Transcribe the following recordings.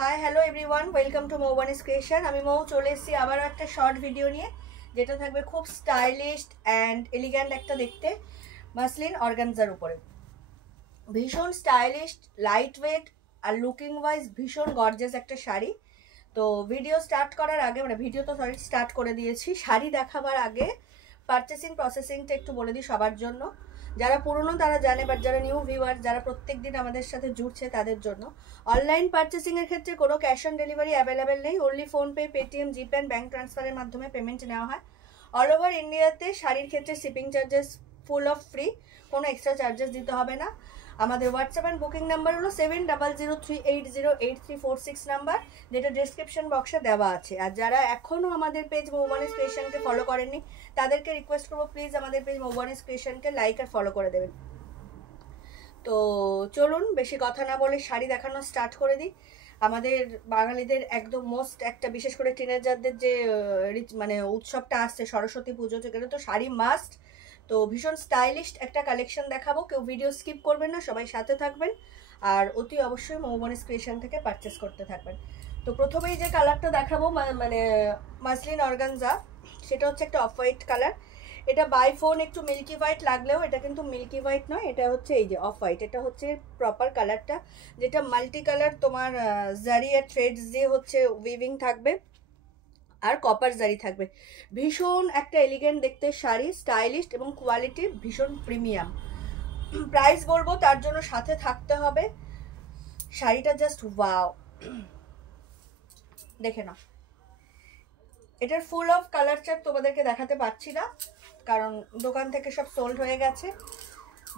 High hello everyone, welcome to Moubani's creation. আমি মৌ চলে এসেছি আবারও একটা শর্ট ভিডিও নিয়ে, যেটা থাকবে খুব স্টাইলিশ অ্যান্ড এলিগ্যান্ট একটা দেখতে মাসলিন অর্গানজার উপরে। ভীষণ stylish, light weight are looking wise ভীষণ গর্জিয়াস একটা শাড়ি। তো ভিডিও স্টার্ট করার আগে, স্টার্ট করে দিয়েছি। শাড়ি দেখাবার আগে পারচেসিং প্রসেসিংটা একটু বলে দিই সবার জন্য। যারা পুরনো তারা জানে, বাট যারা নিউ ভিউয়ার, যারা প্রত্যেক দিন আমাদের সাথে জুড়ছে তাদের জন্য। অনলাইন পারচেসিংয়ের ক্ষেত্রে কোনো ক্যাশ অন ডেলিভারি অ্যাভেলেবেল নেই। Only PhonePe, Paytm, GPay and bank ট্রান্সফারের মাধ্যমে পেমেন্ট নেওয়া হয়। অল ওভার ইন্ডিয়াতে শাড়ির ক্ষেত্রে shipping charges full of free, কোনো এক্সট্রা চার্জেস দিতে হবে না। আমাদের হোয়াটসঅ্যাপ অ্যান্ড বুকিং নাম্বার হলো 7003808346 নাম্বার, যেটা ডেসক্রিপশন বক্সে দেওয়া আছে। আর যারা এখনও আমাদের পেজ মৌবানিস ক্রিয়েশনকে ফলো করেননি, তাদেরকে রিকোয়েস্ট করবো প্লিজ আমাদের পেজ মৌবানিস ক্রিয়েশনকে লাইক আর ফলো করে দেবেন। তো চলুন বেশি কথা না বলে শাড়ি দেখানো স্টার্ট করে দিই। আমাদের বাঙালিদের একদম মোস্ট একটা, বিশেষ করে টিনেজারদের যে উৎসবটা আসছে সরস্বতী পুজো, সেখানে তো শাড়ি মাস্ট। তো ভীষণ স্টাইলিশ একটা কালেকশন দেখাবো, কেউ ভিডিও স্কিপ করবেন না, সবাই সাথে থাকবেন আর অতি অবশ্যই মৌবানিস ক্রিয়েশন থেকে পারচেস করতে থাকবেন। তো প্রথমেই যে কালারটা দেখাবো মাসলিন অর্গানজা, সেটা হচ্ছে একটা অফ হোয়াইট কালার। এটা বাই ফোন একটু মিল্কি হোয়াইট লাগলেও এটা কিন্তু মিল্কি হোয়াইট নয়, এটা হচ্ছে এই যে অফ হোয়াইট। এটা হচ্ছে প্রপার কালারটা, যেটা মাল্টি কালার তোমার জারি আর থ্রেডস দিয়ে হচ্ছে উইভিং থাকবে আর কপার জারি থাকবে। ভীষণ একটা এলিগেন্ট দেখতে শাড়ি, স্টাইলিশ এবং কোয়ালিটি ভীষণ প্রিমিয়াম। প্রাইস বলবো তার জন্য সাথে থাকতে হবে। শাড়িটা জাস্ট ওয়াও, দেখে নাও। এটার ফুল অফ কালার চার্ট তোমাদেরকে দেখাতে পারছি না, কারণ দোকান থেকে সব সোল্ড হয়ে গেছে।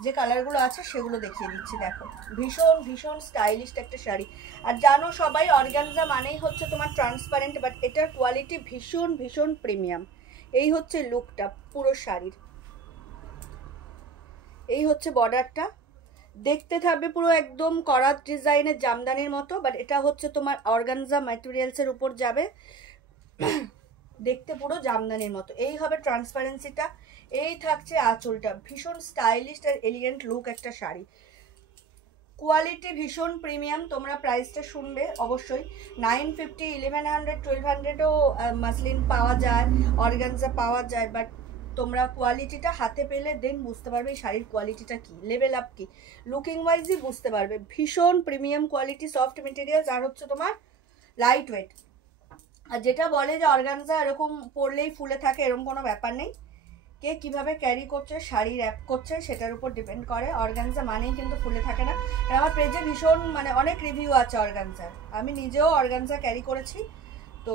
যে কালারগুলো আছে সেগুলো দেখিয়ে দিচ্ছি। দেখো, ভীষণ ভীষণ স্টাইলিশ একটা শাড়ি। আর জানো সবাই অর্গানজা মানেই হচ্ছে তোমার ট্রান্সপারেন্ট, বাট এটার কোয়ালিটি ভীষণ ভীষণ প্রিমিয়াম। এই হচ্ছে লুকটা পুরো শাড়ির, এই হচ্ছে বর্ডারটা। দেখতে থাকবে পুরো একদম করাত ডিজাইনের জামদানির মতো, বাট এটা হচ্ছে তোমার অর্গানজা ম্যাটেরিয়ালসের উপর যাবে, দেখতে পুরো জামদানির মতো। এই হবে ট্রান্সপারেন্সিটা, এই থাকছে আঁচলটা। ভীষণ স্টাইলিশ আর এলিগেন্ট লুক একটা শাড়ি, কোয়ালিটি ভীষণ প্রিমিয়াম। তোমরা প্রাইসটা শুনবে অবশ্যই। 950, 1100, 1200ও মাসলিন পাওয়া যায়, অর্গানজা পাওয়া যায়, বাট তোমরা কোয়ালিটিটা হাতে পেলে দেন বুঝতে পারবে এই শাড়ির কোয়ালিটিটা কি, লেভেল আপ কি, লুকিং ওয়াইজই বুঝতে পারবে। ভীষণ প্রিমিয়াম কোয়ালিটি, সফট মেটেরিয়ালস আর হচ্ছে তোমার লাইট ওয়েট। আর যেটা বলে যে অর্গানজা এরকম পরলেই ফুলে থাকে, এরকম কোনো ব্যাপার নেই। কে কিভাবে ক্যারি করছে, শাড়ি র্যাপ করছে, সেটার উপর ডিপেন্ড করে। অর্গানজা মানেই কিন্তু ফুলে থাকে না। আর আমার পেজে ভীষণ অনেক রিভিউ আছে অর্গানজার, আমি নিজেও অর্গানজা ক্যারি করেছি। তো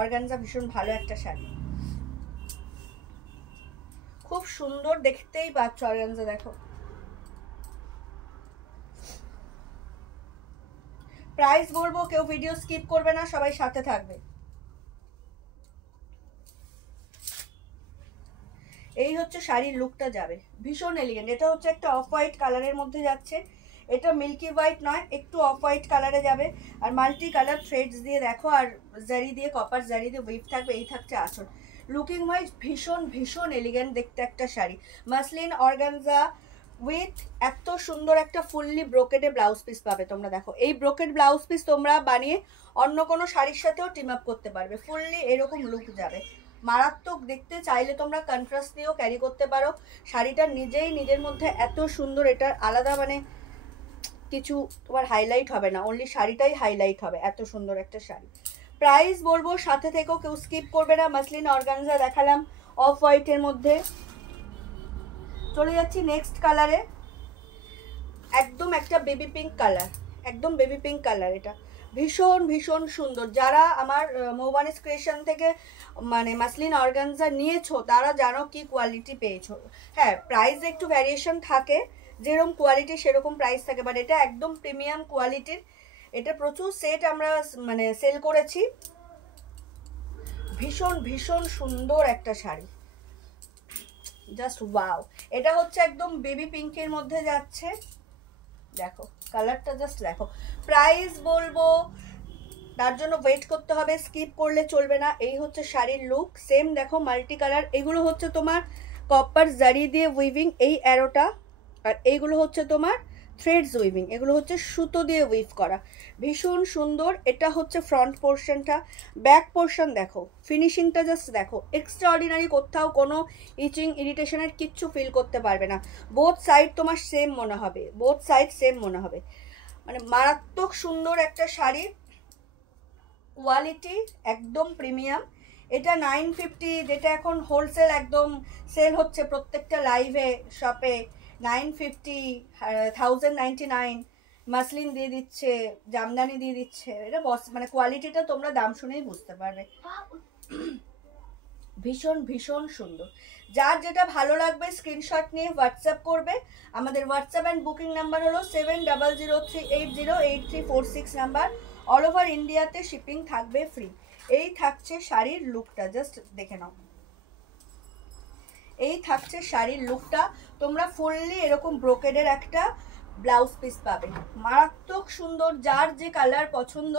অর্গানজা ভীষণ ভালো একটা শাড়ি, খুব সুন্দর দেখতেই পাচ্ছ অর্গানজা। দেখো, প্রাইস বলবো, কেউ ভিডিও স্কিপ করবে না, সবাই সাথে থাকবে। এই হচ্ছে শাড়ির লুকটা যাবে, ভীষণ এলিগেন্ট। এটা হচ্ছে একটা অফ হোয়াইট কালারের মধ্যে যাচ্ছে, এটা মিল্কি হোয়াইট নয়, একটু অফ হোয়াইট কালারে যাবে। আর মাল্টি কালার থ্রেডস দিয়ে দেখো, আর জারি দিয়ে, কপার জারি দিয়ে উইভ থাকবে। এই থাকছে আঁচল। লুকিং ওয়াইজ ভীষণ ভীষণ এলিগেন্ট দেখতে একটা শাড়ি, মাসলিন অর্গানজা উইথ এত সুন্দর একটা ফুললি ব্রোকেডে ব্লাউজ পিস পাবে তোমরা। দেখো, এই ব্রোকেড ব্লাউজ পিস তোমরা বানিয়ে অন্য কোনো শাড়ির সাথেও টিম আপ করতে পারবে, ফুললি এরকম লুক যাবে, মারাত্মক দেখতে। চাইলে তোমরা কন্ট্রাস্ট দিয়েও ক্যারি করতে পারো। শাড়িটা নিজেই নিজের মধ্যে এত সুন্দর, এটার আলাদা কিছু তোমার হাইলাইট হবে না, অনলি শাড়িটাই হাইলাইট হবে। এত সুন্দর একটা শাড়ি। প্রাইস বলবো সাথে থেকেও কেউ স্কিপ করবে না। মাসলিন অর্গানজা দেখালাম অফ হোয়াইটের মধ্যে, চলে যাচ্ছি নেক্সট কালারে। একদম একটা বেবি পিঙ্ক কালার, একদম বেবি পিঙ্ক কালার। এটা ভীষণ ভীষণ সুন্দর। যারা আমার মৌবানিস ক্রিয়েশন থেকে মাসলিন অর্গানজা নিয়েছো তারা জানো কি কোয়ালিটি পেয়েছো। হ্যাঁ, প্রাইস একটু ভ্যারিয়েশন থাকে, যেরকম কোয়ালিটি সেরকম প্রাইস থাকে, বাট এটা একদম প্রিমিয়াম কোয়ালিটির। এটা প্রচুর সেট আমরা সেল করেছি। ভীষণ ভীষণ সুন্দর একটা শাড়ি, জাস্ট ওয়াও। এটা হচ্ছে একদম বেবি পিঙ্কের মধ্যে যাচ্ছে। দেখো কালারটা, জাস্ট দেখো। প্রাইস বলবো তার জন্য ওয়েট করতে হবে, স্কিপ করলে চলবে না। এই হচ্ছে শাড়ির লুক, সেম দেখো মাল্টি কালার। এগুলো হচ্ছে তোমার কপার জারি দিয়ে উইভিং, এই অ্যারোটা, আর এইগুলো হচ্ছে তোমার থ্রেডস উইভিং, এগুলো হচ্ছে সুতো দিয়ে উইভ করা, ভীষণ সুন্দর। এটা হচ্ছে ফ্রন্ট পোর্শনটা, ব্যাক পোর্শন দেখো, ফিনিশিংটা জাস্ট দেখো, এক্সট্রা অর্ডিনারি, কোথাও কোনো ইচিং ইরিটেশনের কিচ্ছু ফিল করতে পারবে না। বোথ সাইড তোমার সেম মনে হবে, বোথ সাইড সেম মনে হবে, মানে মারাত্মক সুন্দর একটা শাড়ি, কোয়ালিটি একদম প্রিমিয়াম। এটা 950, যেটা এখন হোলসেল একদম সেল হচ্ছে প্রত্যেকটা লাইভে শপে, 950, 1099 মাসলিন দিয়ে দিচ্ছে, জামদানি দিয়ে দিচ্ছে। এটা বস মানে কোয়ালিটিটা তোমরা দাম শুনেই বুঝতে পারবে, ভীষণ ভীষণ সুন্দর। যার যেটা ভালো লাগবে স্ক্রিনশট নিয়ে হোয়াটসঅ্যাপ করবে। আমাদের হোয়াটসঅ্যাপ অ্যান্ড বুকিং নাম্বার হলো 7003808346 নাম্বার। অল ওভার ইন্ডিয়াতে শিপিং থাকবে ফ্রি। এই থাকছে শাড়ির লুকটা, জাস্ট দেখে নাও, এই থাকছে শাড়ির লুকটা। তোমরা ফুললি এরকম ব্রোকেডের একটা ব্লাউজ পিস পাবে, মারাত্মক সুন্দর। যার যে কালার পছন্দ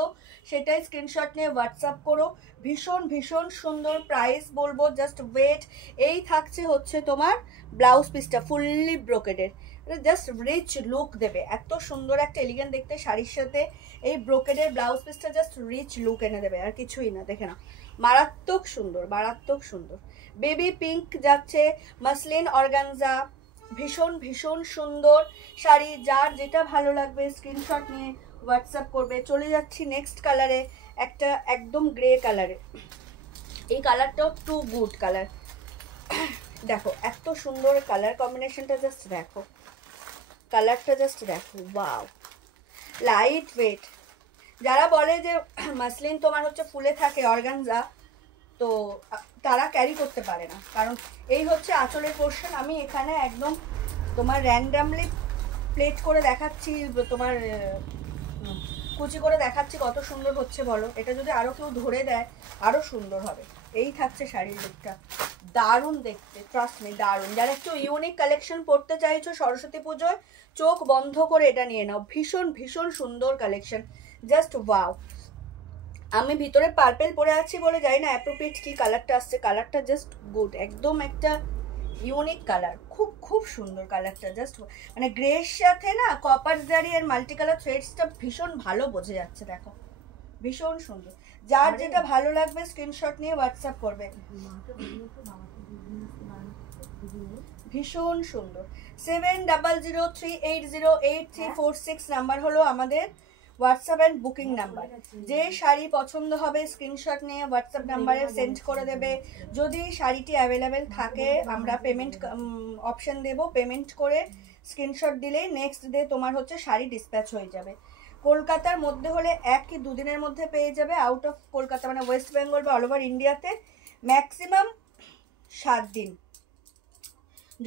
সেটাই স্ক্রিনশট নিয়ে হোয়াটসঅ্যাপ করো। ভীষণ ভীষণ সুন্দর, প্রাইস বলবো জাস্ট ওয়েট। এই থাকছে হচ্ছে তোমার ব্লাউজ পিসটা ফুললি ব্রোকেডের, জাস্ট রিচ লুক দেবে, এত সুন্দর একটা এলিগেন্ট দেখতে শাড়ির সাথে এই ব্রোকেডের ব্লাউজ পিসটা জাস্ট রিচ লুক এনে দেবে, আর কিছুই না। দেখে না, মারাত্মক সুন্দর, মারাত্মক সুন্দর। বেবি পিঙ্ক যাচ্ছে, মাসলিন অর্গানজা, ভীষণ ভীষণ সুন্দর শাড়ি। যার যেটা ভালো লাগবে স্ক্রিনশট নিয়ে হোয়াটসঅ্যাপ করবে। চলে যাচ্ছি নেক্সট কালারে, একটা একদম গ্রে কালারে। এই কালারটাও টু গুড কালার, দেখো এত সুন্দর কালার কম্বিনেশনটা, জাস্ট দেখো কালারটা, জাস্ট দেখো, ওয়াও, লাইট ওয়েট। যারা বলে যে মাসলিন তোমার হচ্ছে ফুলে থাকে অর্গানজা, তো তারা ক্যারি করতে পারে না, কারণ এই হচ্ছে আঁচলের পোর্শন। আমি এখানে একদম তোমার র্যান্ডামলি প্লেট করে দেখাচ্ছি, তোমার কুচি করে দেখাচ্ছি কত সুন্দর হচ্ছে বলো। এটা যদি আরও কেউ ধরে দেয় আরও সুন্দর হবে। এই থাকছে শাড়ির লুকটা, দারুণ দেখতে, ট্রাস্ট মি দারুণ। যারা একটু ইউনিক কালেকশন পড়তে চাইছো সরস্বতী পুজোয়, চোখ বন্ধ করে এটা নিয়ে নাও, ভীষণ ভীষণ সুন্দর কালেকশন, জাস্ট ওয়াও। আমি ভিতরে পার্পেল পরে আছি বলে যাই না অ্যাপ্রোপ্রিয়েট কি কালারটা আসছে, কালারটা জাস্ট গুড, একদম একটা ইউনিক কালার, খুব খুব সুন্দর কালারটা, জাস্ট মানে গ্রের সাথে না কপার জারি আর মাল্টি কালার থ্রেডসটা ভীষণ ভালো বোঝা যাচ্ছে, দেখো ভীষণ সুন্দর। যার যেটা ভালো লাগবে স্ক্রিনশট নিয়ে হোয়াটসঅ্যাপ করবে, ভীষণ সুন্দর। 7003808346 নাম্বার হলো আমাদের হোয়াটসঅ্যাপ অ্যান্ড বুকিং নাম্বার। যে শাড়ি পছন্দ হবে স্ক্রিনশট নিয়ে হোয়াটসঅ্যাপ নাম্বারে সেন্ড করে দেবে। যদি শাড়িটি অ্যাভেলেবেল থাকে আমরা পেমেন্ট অপশন দেব, পেমেন্ট করে স্ক্রিনশট দিলেই নেক্সট ডে তোমার হচ্ছে শাড়ি ডিসপ্যাচ হয়ে যাবে। কলকাতার মধ্যে হলে 1 কি 2 দিনের মধ্যে পেয়ে যাবে। আউট অফ কলকাতা মানে ওয়েস্ট বেঙ্গল বা অল ওভার ইন্ডিয়াতে ম্যাক্সিমাম 7 দিন,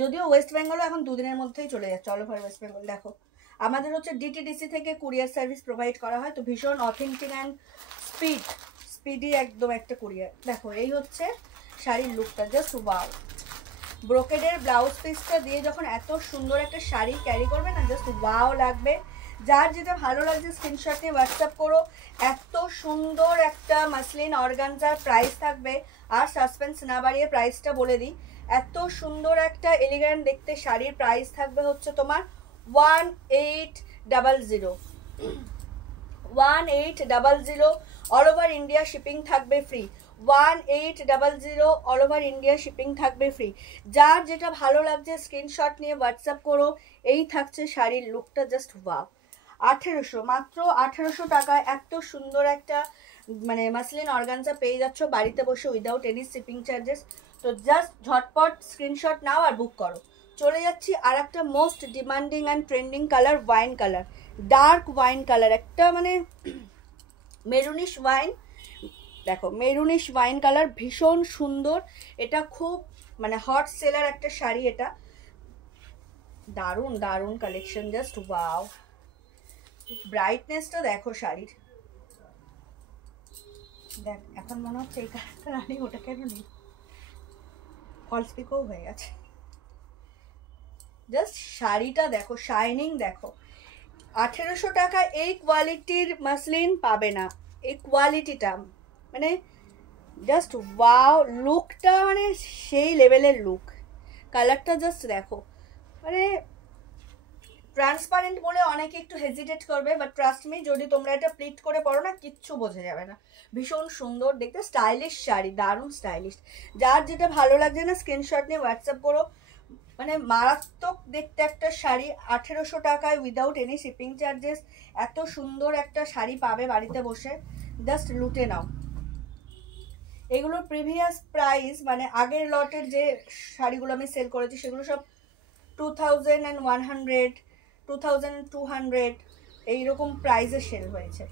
যদিও ওয়েস্ট বেঙ্গলও এখন 2 দিনের মধ্যেই চলে যাচ্ছে অল ওভার ওয়েস্ট বেঙ্গল। দেখো আমাদের হচ্ছে ডিটিডিসি থেকে কুরিয়ার সার্ভিস প্রোভাইড করা হয়, তো ভীষণ অথেন্টিক অ্যান্ড স্পিডি একদম একটা কুরিয়ার। দেখো এই হচ্ছে শাড়ির লুকটা, জাস্ট ওয়াও। ব্রোকেডের ব্লাউজ পিসটা দিয়ে যখন এত সুন্দর একটা শাড়ি ক্যারি করবে না, জাস্ট ওয়াও লাগবে। যার যেটা ভালো লাগছে স্ক্রিনশট নিয়ে হোয়াটসঅ্যাপ করো। এত সুন্দর একটা মাসলিন অর্গানজার প্রাইস থাকবে, আর সাসপেন্স না বাড়িয়ে প্রাইসটা বলে দিই। এত সুন্দর একটা এলিগ্যান্ট দেখতে শাড়ির প্রাইস থাকবে হচ্ছে তোমার 1800, 1800। অল ওভার ইন্ডিয়া শিপিং থাকবে free, 1800 all over India shipping থাকবে ফ্রি। যার যেটা ভালো লাগছে স্ক্রিনশট নিয়ে হোয়াটসঅ্যাপ করো। এই থাকছে শাড়ির লুকটা, জাস্ট ওয়াও। 1800, মাত্র 1800 টাকায় এত সুন্দর একটা মানে মাসলিন অর্গানজা পেয়ে যাচ্ছ বাড়িতে বসে উইদাউট এনি শিপিং চার্জেস। তো জাস্ট ঝটপট স্ক্রিনশট নাও আর বুক করো। চলে যাচ্ছি আর একটা most demanding and trending colour, wine colour, dark wine colour, একটা মানে মেরুনিশ ওয়াইন। দেখো মেরুনিশ ওয়াইন কালার, ভীষণ সুন্দর। এটা খুব মানে হট সেলার একটা শাড়ি, এটা দারুণ দারুণ কালেকশন, জাস্ট ওয়াও। ব্রাইটনেসটা দেখো শাড়ির, দেখ এখন মনে হচ্ছে এই কালারটা রানি, ওটা কেন নেই, ফলস পিকও হয়ে গেছে। জাস্ট শাড়িটা দেখো, শাইনিং দেখো। 1800 টাকা এই কোয়ালিটির মাসলিন পাবে না। এই কোয়ালিটিটা মানে জাস্ট ওয়াও, লুকটা মানে সেই লেভেলের লুক। কালারটা জাস্ট দেখো, মানে ট্রান্সপারেন্ট বলে অনেকে একটু হেজিটেট করবে, বাট ট্রাস্ট মি, যদি তোমরা এটা প্লিট করে পরো না, কিচ্ছু বোঝা যাবে না। ভীষণ সুন্দর দেখতে, স্টাইলিশ শাড়ি, দারুণ স্টাইলিশ। যার যেটা ভালো লাগছে না স্ক্রিনশট নিয়ে হোয়াটসঅ্যাপ করো। মানে মারাত্মক দেখতে একটা শাড়ি, 1800 টাকায় উইদাউট এনি শিপিং চার্জেস এত সুন্দর একটা শাড়ি পাবে বাড়িতে বসে, জাস্ট লুটে নাও। এগুলোর প্রিভিয়াস প্রাইস, মানে আগের লটের যে শাড়িগুলো আমি সেল করেছি সেগুলো সব 2100, 2200 এইরকম প্রাইসে সেল হয়েছে।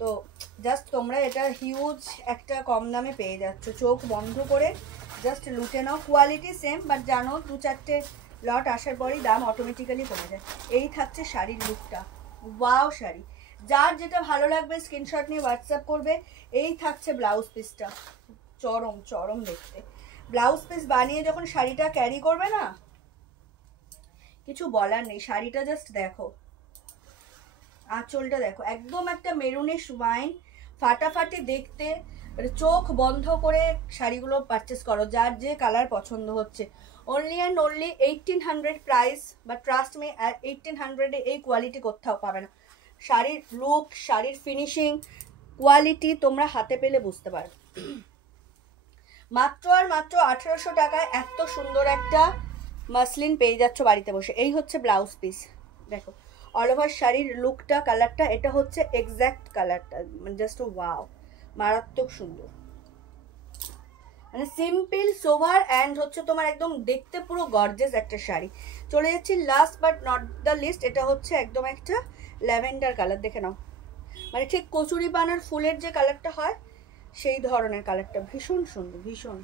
তো জাস্ট তোমরা এটা হিউজ একটা কম দামে পেয়ে যাচ্ছ, চোখ বন্ধ করে জাস্ট লুটে নাও। কোয়ালিটি সেম, বাট জানো 2-4টে লট আসার পরই দাম অটোমেটিক্যালি কমে যায়। এই থাকছে শাড়ির লুকটা, ওয়াও শাড়ি। যার যেটা ভালো লাগবে স্ক্রিনশট নিয়ে হোয়াটসঅ্যাপ করবে। এই থাকছে ব্লাউজ পিসটা, চরম চরম দেখতে। ব্লাউজ পিস বানিয়ে যখন শাড়িটা ক্যারি করবে না, কিছু বলার নেই। শাড়িটা জাস্ট দেখো, আঁচলটা দেখো, একদম একটা মেরুনিশ ওয়াইন, ফাটাফাটি দেখতে। চোখ বন্ধ করে শাড়িগুলো পারচেস করো, যার যে কালার পছন্দ হচ্ছে। অনলি অ্যান্ড অনলি 1800 প্রাইস, বা ট্রাস্ট মি 1800-এ এই কোয়ালিটি কোথাও পাবে না। শাড়ির লুক, শাড়ির ফিনিশিং, কোয়ালিটি তোমরা হাতে পেলে বুঝতে পারো। মাত্র আর মাত্র 1800 টাকায় এত সুন্দর একটা মাসলিন পেয়ে যাচ্ছ বাড়িতে বসে। এই হচ্ছে ব্লাউজ পিস, দেখো অল ওভার শাড়ির লুকটা, কালারটা, এটা হচ্ছে এক্স্যাক্ট কালারটা, মানে জাস্ট ওয়াও, মারাত্মক সুন্দর। মানে সিম্পল সোভার অ্যান্ড হচ্ছে তোমার একদম দেখতে পুরো গর্জেস একটা শাড়ি। চলে যাচ্ছি last but not the list, এটা হচ্ছে একদম একটা ল্যাভেন্ডার কালার, দেখে নাও। মানে ঠিক কচুরি বানার ফুলের যে কালারটা হয় সেই ধরনের কালারটা, ভীষণ সুন্দর, ভীষণ।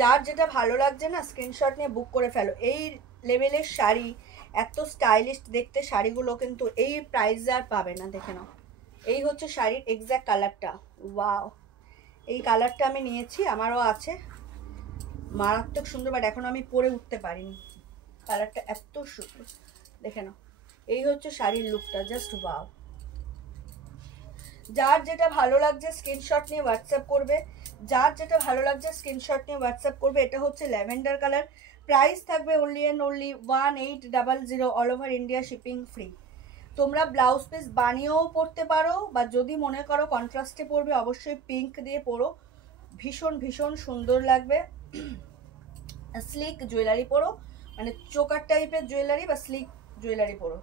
যার যেটা ভালো লাগছে না স্ক্রিনশট নিয়ে বুক করে ফেলো। এই লেভেলের শাড়ি, এত স্টাইলিশ দেখতে শাড়িগুলো কিন্তু এই প্রাইসে আর পাবে না, দেখে নাও। এই হচ্ছে শাড়ির এক্স্যাক্ট কালারটা, ওয়াও। এই কালারটা আমি নিয়েছি, আমারও আছে, মারাত্মক সুন্দর, বাট এখন আমি পরে উঠতে পারিনি। কালারটা এত সুন্দর, দেখে নাও। এই হচ্ছে শাড়ির লুকটা, জাস্ট ওয়াও। যার যেটা ভালো লাগছে স্ক্রিনশট নিয়ে হোয়াটসঅ্যাপ করবে, যার যেটা ভালো লাগছে স্ক্রিনশট নিয়ে হোয়াটসঅ্যাপ করবে। এটা হচ্ছে ল্যাভেন্ডার কালার, প্রাইস থাকবে only and only 1800, all over India shipping free. তোমরা ব্লাউজ পিস বানিয়েও পরতে পারো, বা যদি মনে করো কন্ট্রাস্টে পরবে অবশ্যই পিঙ্ক দিয়ে পরো, ভীষণ ভীষণ সুন্দর লাগবে। স্লিক জুয়েলারি পরো, মানে চোকার টাইপের জুয়েলারি বা স্লিক জুয়েলারি পরো,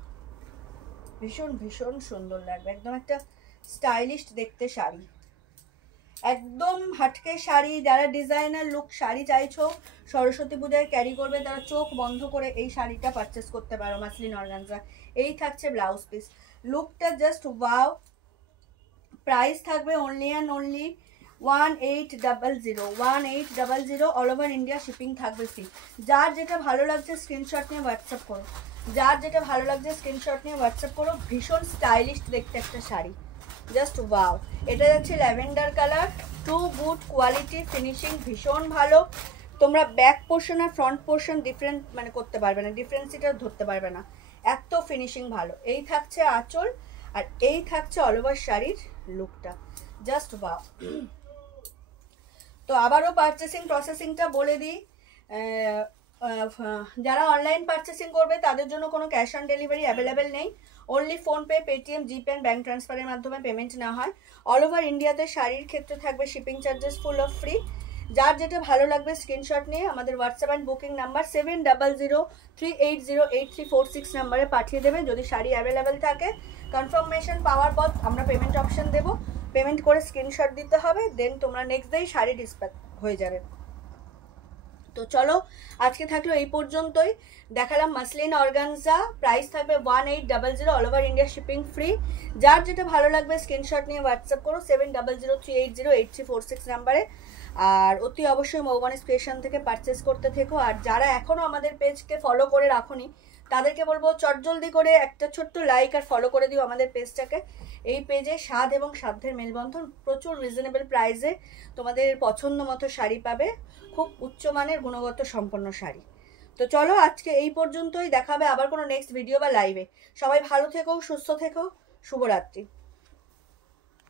ভীষণ ভীষণ সুন্দর লাগবে। একদম একটা স্টাইলিশ দেখতে শাড়ি, একদম হাটকে শাড়ি। যারা ডিজাইনার লুক শাড়ি চাইছো, সরস্বতী পূজায় ক্যারি করবে, তারা চোখ বন্ধ করে এই শাড়িটা পারচেস করতে পারো, মাসলিন অর্গানজা। এই থাকছে ব্লাউজ পিস, লুকটা জাস্ট ওয়াও। প্রাইস থাকবে only and only 1800, all over India shipping থাকবে ফ্রি। যার যেটা ভালো লাগছে স্ক্রিনশট নিয়ে হোয়াটসঅ্যাপ করো, যার যেটা ভালো লাগছে স্ক্রিনশট নিয়ে হোয়াটসঅ্যাপ করো। ভীষণ স্টাইলিশ দেখতে একটা শাড়ি, জাস্ট ওয়াও। এটা যাচ্ছে lavender colour, too good quality, finishing ভীষণ ভালো। তোমরা ব্যাক পোর্শন আর ফ্রন্ট পোর্শন ডিফারেন্ট মানে করতে পারবে না, ডিফারেন্সিটা ধরতে পারবে না, এত ফিনিশিং ভালো। এই থাকছে আঁচল, আর এই থাকছে অল ওভার শাড়ির লুকটা, জাস্ট ওয়াও। তো আবারও পারচেসিং প্রসেসিংটা বলে দিই। যারা অনলাইন পারচেসিং করবে তাদের জন্য কোনো ক্যাশ অন ডেলিভারি অ্যাভেলেবেল নেই, only PhonePe, Paytm, GPay and bank ট্রান্সফারের মাধ্যমে পেমেন্ট নেওয়া হয়। অল ওভার ইন্ডিয়াতে শাড়ির ক্ষেত্রে থাকবে shipping charges full of free. যার যেটা ভালো লাগবে স্ক্রিনশট নিয়ে আমাদের হোয়াটসঅ্যাপ অ্যান্ড বুকিং নাম্বার 7003808346 নাম্বারে পাঠিয়ে দেবে। যদি শাড়ি অ্যাভেলেবেল থাকে, কনফার্মেশন পাওয়ার পর আমরা পেমেন্ট অপশন দেবো, পেমেন্ট করে স্ক্রিনশট দিতে হবে, দেন তোমরা নেক্সট ডেই শাড়ি ডিসপ্যাচ হয়ে যাবে। তো চলো আজকে থাকলো এই পর্যন্তই। দেখালাম মাসলিন অর্গানজা, প্রাইস থাকবে 1800, all over India shipping free. যার যেটা ভালো লাগবে স্ক্রিনশট নিয়ে হোয়াটসঅ্যাপ করো 7003808346 নাম্বারে। আর অতি অবশ্যই মৌবনিস ক্রিয়েশন থেকে পারচেস করতে থেকো। আর যারা এখনও আমাদের পেজকে ফলো করে রাখোনি তাদেরকে বলবো চটজলদি করে একটা ছোট্ট লাইক আর ফলো করে দিও আমাদের পেজটাকে। এই পেজে স্বাদ এবং সাধ্যের মেলবন্ধন, প্রচুর রিজনেবল প্রাইসে তোমাদের পছন্দ মতো শাড়ি পাবে, খুব উচ্চমানের গুণগত সম্পন্ন শাড়ি। তো চলো আজকে এই পর্যন্তই, দেখাবে আবার কোনো নেক্সট ভিডিও বা লাইভে। সবাই ভালো থেকো, সুস্থ থেকো, শুভরাত্রি।